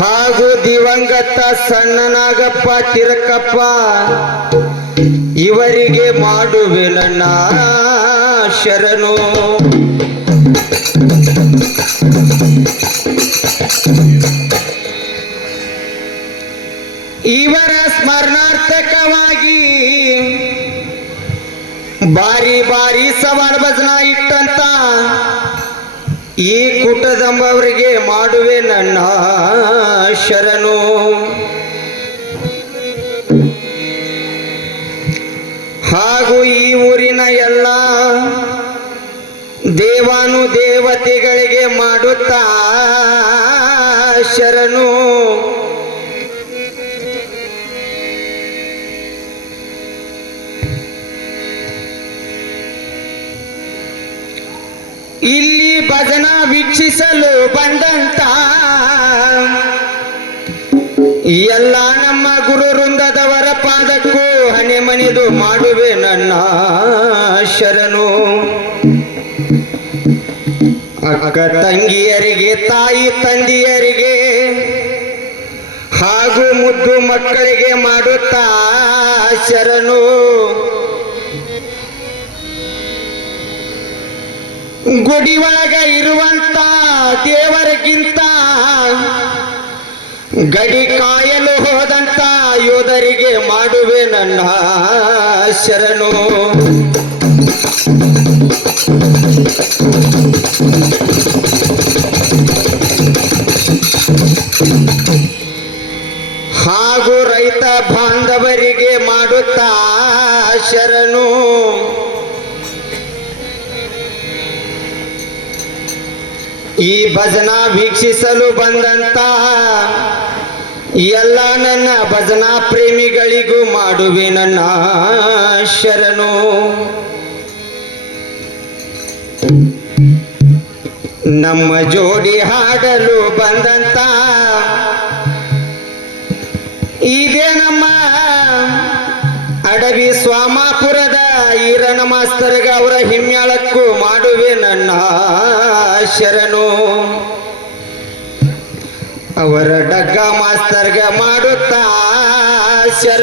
ಹಾಗೂ ದಿವಂಗತ ಸಣ್ಣನಾಗಪ್ಪ ತಿರಕಪ್ಪ ಇವರಿಗೆ ಮಾಡುವೆ ನನ್ನ ಶರಣು. ಇವರ ಸ್ಮರಣಾರ್ಥಕವಾಗಿ ಬಾರಿ ಬಾರಿ ಸವಾಲ್ ಭಜನಾ ಇಟ್ಟಂತ ಈ ಕುಟುಂಬವರಿಗೆ ಮಾಡುವೆ ನನ್ನ ಶರಣು. ಹಾಗೂ ಈ ಊರಿನ ಎಲ್ಲ ದೇವಾನು ದೇವತೆಗಳಿಗೆ ಮಾಡುತ್ತಾ ಶರಣು. ಇಲ್ಲಿ ಭಜನಾ ವೀಕ್ಷಿಸಲು ಬಂದಂತ ಎಲ್ಲ ನಮ್ಮ ಗುರು ವೃಂದದವರ ಪಾದಕ್ಕೂ ಹಣೆ ಮಣಿದು ಮಾಡುವೆ ನನ್ನ ಶರಣು. ಅಕ್ಕ ತಂಗಿಯರಿಗೆ, ತಾಯಿ ತಂದೆಯರಿಗೆ ಹಾಗೂ ಮುದ್ದು ಮಕ್ಕಳಿಗೆ ಮಾಡುತ್ತಾ ಶರಣು. ಗುಡಿ ಒಳಗ ಇರುವಂತ ದೇವರಿಗಿಂತ ಗಡಿ ಕಾಯಲು ಹೋದಂತ ಯೋಧರಿಗೆ ಮಾಡುವೆ ನನ್ನ ಶರಣು. ಹಾಗೂ ರೈತ ಬಾಂಧವರಿಗೆ ಮಾಡುತ್ತಾ ಶರಣು. ಈ ಭಜನಾ ವೀಕ್ಷಿಸಲು ಬಂದಂತ ಎಲ್ಲ ನನ್ನ ಭಜನಾ ಪ್ರೇಮಿಗಳಿಗೂ ಮಾಡುವೆ ನನ್ನ ಶರಣು. ನಮ್ಮ ಜೋಡಿ ಹಾಡಲು ಬಂದಂತ ಇದೇ ನಮ್ಮ ಅಡವಿ ಸ್ವಾಮಾಪುರದ ಈರಣ್ಣ ಮಾಸ್ತರ್ಗ ಅವರ ಹಿಮ್ಯಾಳಕ್ಕೂ ಮಾಡುವೆ ನನ್ನ ಶರಣು. ಅವರ ಡಗ್ಗ ಮಾಸ್ತರ್ಗ ಮಾಡುತ್ತಾ ಶರಣು.